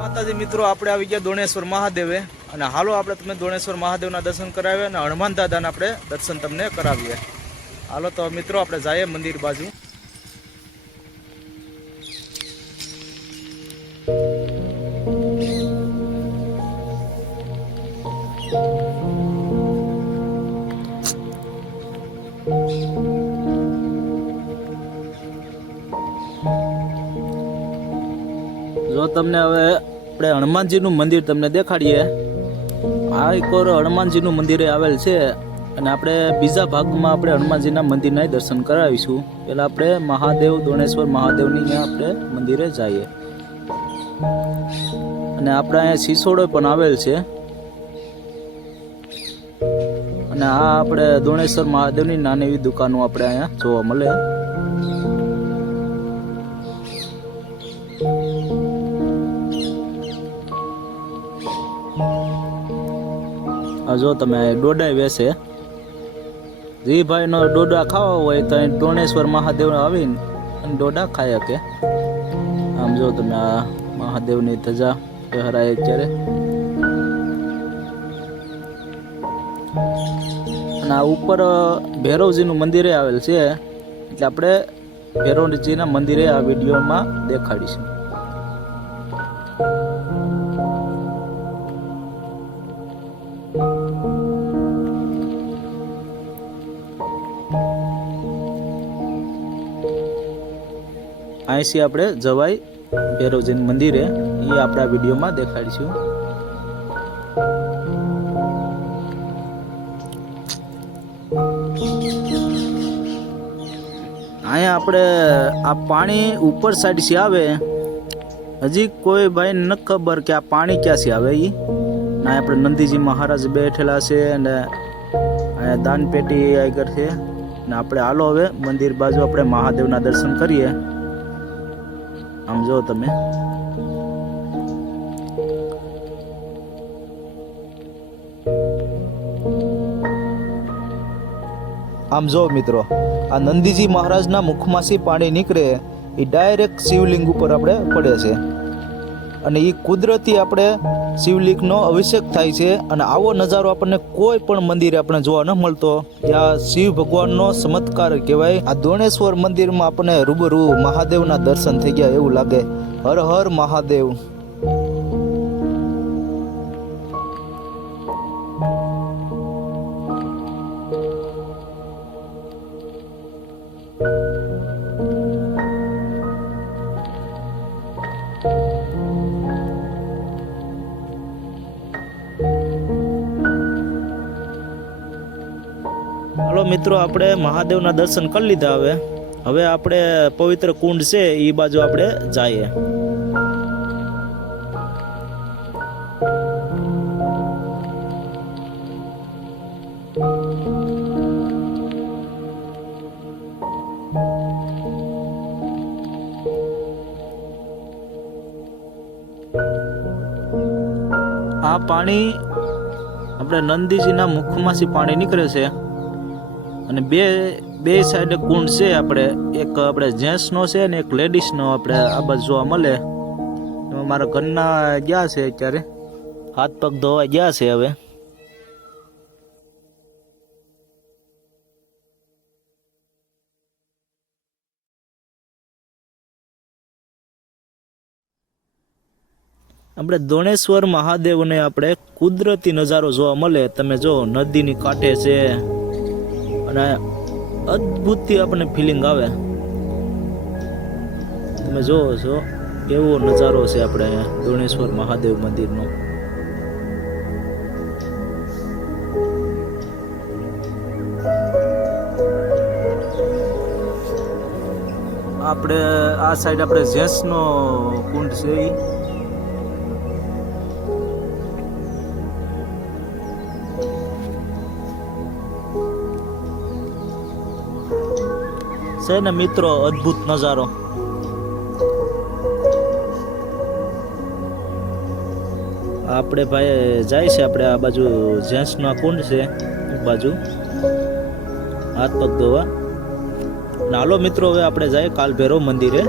માતાજી મિત્રો, આપણે આવી ગયા દોણેશ્વર મહાદેવે અને હાલો આપણે તમે દોણેશ્વર મહાદેવના દર્શન કરાવીએ અને હનુમાન દાદાના આપણે દર્શન તમને કરાવીએ. હાલો તો મિત્રો આપણે જઈએ મંદિર બાજુ. જો તમને હવે આપણે હનુમાનજીનું મંદિર તમને દેખાડીએ. આ એક હનુમાનજીનું મંદિર આવેલ છે અને આપણે બીજા ભાગમાં આપણે હનુમાનજીના મંદિરના દર્શન કરાવીશું. પહેલાં આપણે મહાદેવ દોણેશ્વર મહાદેવની ત્યાં આપણે મંદિરે જઈએ. અને આપણે અહીંયા સિસોડો પણ આવેલ છે અને આ આપણે દોણેશ્વર મહાદેવની નાની એવી દુકાનો આપણે અહીંયા જોવા મળે. જો તમે ડોડા વેસે, જે ભાઈનો ડોડા ખાવા હોય તો દોણેશ્વર મહાદેવ આવીને અને ડોડા ખાય શકે. આમ જો તમે આ મહાદેવની ધજા લહેરાય અત્યારે. અને આ ઉપર ભૈરવજીનું મંદિરે આવેલ છે, એટલે આપણે ભૈરવજીના મંદિરે આ વિડીયોમાં દેખાડીશું. અહીંથી આપણે જવાય ભૈરવજીના મંદિરે, એ આપણા વિડીયોમાં દેખાડીશું. અહીંયા આપણે આ પાણી ઉપર સાઈડથી આવે. હજી કોઈ ભાઈ ન ખબર કે આ પાણી ક્યાંથી આવે. ના આપણે નંદીજી મહારાજ બેઠેલા છે અને અહીંયા દાન પેટી આગળ છે. ને આપણે હાલો હવે મંદિર બાજુ આપણે મહાદેવના દર્શન કરીએ. આમ જો તમે આમ જો મિત્રો, આ નંદીજી મહારાજના મુખમાંથી પાણી નીકળે એ ડાયરેક્ટ શિવલિંગ ઉપર આપણે પડે છે અને એ કુદરતી આપણે શિવલિંગનો અભિષેક થાય છે. અને આવો નજારો આપણને કોઈ પણ મંદિરે આપણે જોવા ન મળતો. આ શિવ ભગવાનનો ચમત્કાર કહેવાય. આ દોણેશ્વર મંદિરમાં આપણને રૂબરૂ મહાદેવના દર્શન થઈ ગયા એવું લાગે. હર હર મહાદેવ. હાલો મિત્રો, આપણે મહાદેવના દર્શન કરી લીધા. હવે આપણે પવિત્ર કુંડ છે એ બાજુ આપણે જઈએ. આ પાણી આપણે નંદીજીના મુખમાંથી પાણી નીકળે છે અને બે સાઈડ કુંડ છે. એક આપણે જેન્ટ્સનો છે ને એક લેડીઝનો આપણે આ બાજુ જોવા મળે. મારા ઘરના ગયા છે અત્યારે, હાથ પગ ધોવા ગયા છે. હવે આપણે દોણેશ્વર મહાદેવને આપણે કુદરતી નજારો જોવા મળે. તમે જો નદીની કાંઠે છે અને અદ્ભુતથી આપણને ફિલિંગ આવે. તમે જોવો છો એવો નજારો છે આપણે દોણેશ્વર મહાદેવ મંદિરનો. આપણે આ સાઈડ આપણે જેન્ટ્સનો કુંડ છે. છે ને મિત્રો, અદ્ભુત નજારો. આપણે ભાઈ જાય છે આપણે આ બાજુ જેન્ટ્સનો કુંડ છે બાજુ હાથ પગ ધોવા. હાલો મિત્રો, હવે આપણે જઈએ કાલભૈરવ મંદિરે.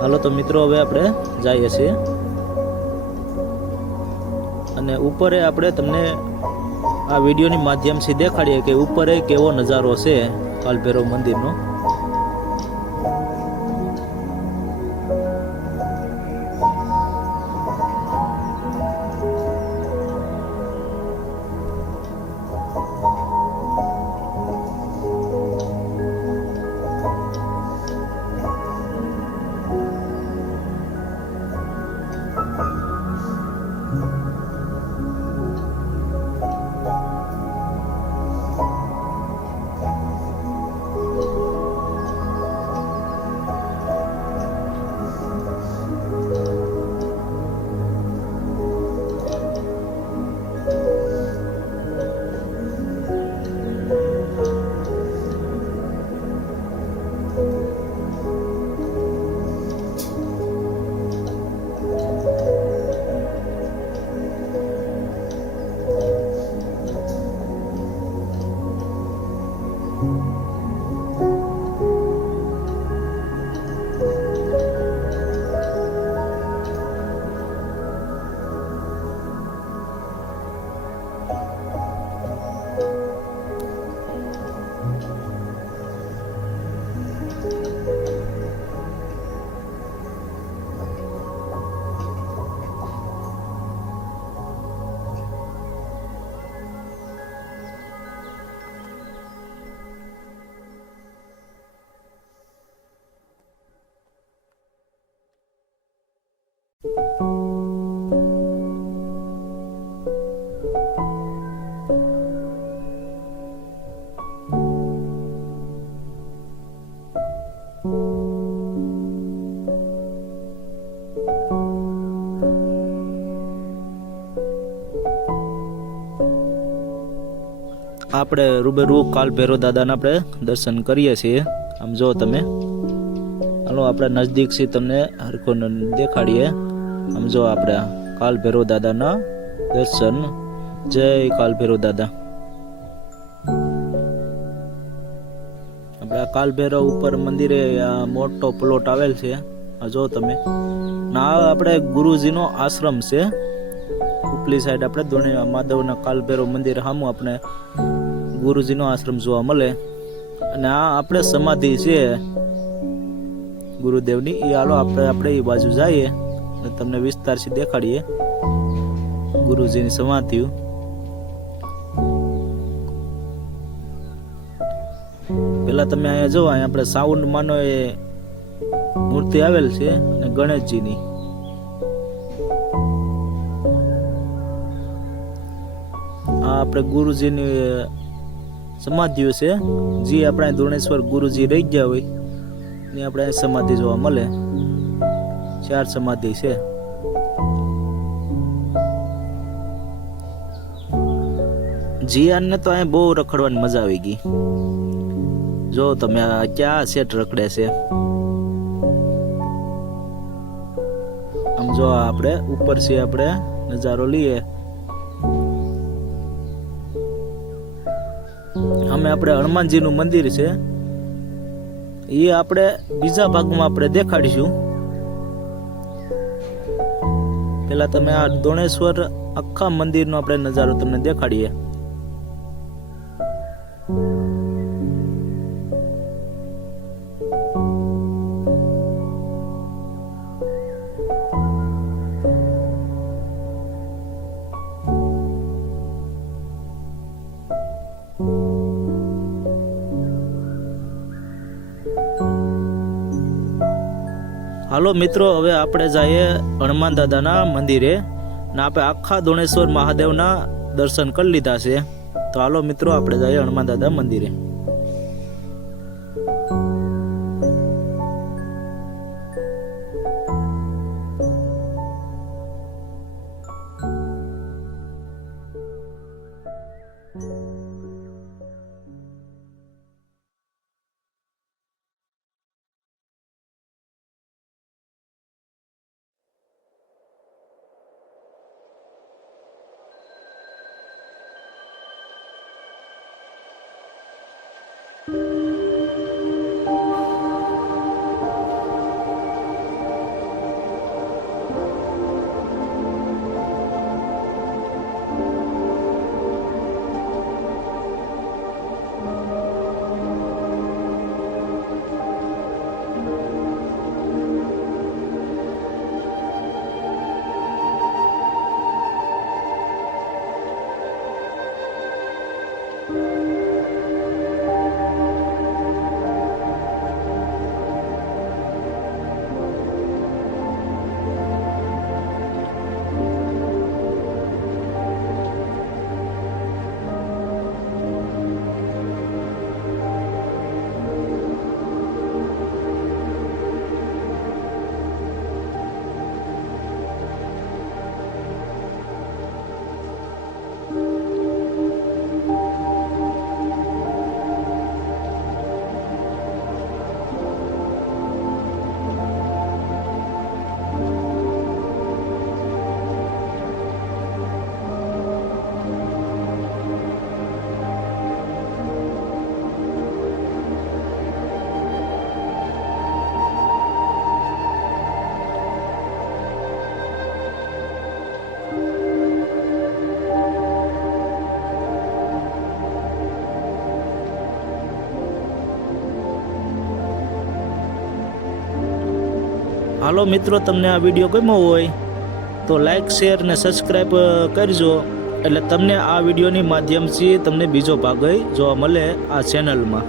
હાલો તો મિત્રો હવે આપણે જઈએ છીએ અને ઉપરે આપણે તમને આ વિડીયોની માધ્યમથી દેખાડીએ કે ઉપરે કેવો નજારો છે કાલભૈરવ મંદિરનો. આપણે રૂબરૂ કાલભૈરવ દાદાના આપણે દર્શન કરીએ છીએ. આમ જો તમે, હાલો આપણે નજદીકથી તમને હરખો દેખાડીએ. આમ જો આપણે કાલભૈરવ દાદાના દર્શન. જય કાલભૈરવ દાદા. આપણે કાલભૈરવ ઉપર મંદિરે મોટો પ્લોટ આવેલ છે. આ જો તમે, ના આપણે ગુરુજીનો આશ્રમ છે. ઉપલી સાઈડ આપણે ધોણી માધવના કાલભૈરવ મંદિર સામું આપણે ગુરુજીનો આશ્રમ જોવા મળે. અને આ આપણે સમાધિ છે ગુરુદેવની. એ હાલો આપણે એ બાજુ જઈએ અને તમને વિસ્તારથી દેખાડીએ ગુરુજીની સમાધિ. પેલા તમે અહીંયા જો, અહીંયા આપણે સાઉન્ડ માનો એ મૂર્તિ આવેલ છે અને ગણેશજીની. આ આપણે ગુરુજીની સમાધિઓ છે. જે આપણે દોણેશ્વર ગુરુજી રહી ગયા હોય ને આપણે સમાધિ જોવા મળે. 4 સમાધિ છે. જીયાનને તો અહીંયા બહુ રખડવાની મજા આવી ગઈ. જો તમે ક્યાં સેટ રખડે છે. આમ જો આપણે ઉપરથી આપણે નજારો લઈએ. અમે આપણે હનુમાનજીનું મંદિર છે એ આપણે બીજા ભાગમાં આપણે દેખાડીશું. પેલા તમે આ દોણેશ્વર આખા મંદિરનો આપણે નજારો તમને દેખાડીએ. હાલો મિત્રો, હવે આપણે જઈએ હનુમાન દાદાના મંદિરે ને આપણે આખા દોણેશ્વર મહાદેવના દર્શન કરી લીધા છે. તો હાલો મિત્રો, આપણે જઈએ હનુમાન દાદા મંદિરે. હાલો મિત્રો, તમને આ વિડીયો ગમ્યો હોય તો લાઈક, શેર ને સબસ્ક્રાઈબ કરજો, એટલે તમને આ વિડીયોની માધ્યમથી તમને બીજો ભાગ જોવા મળે આ ચેનલમાં.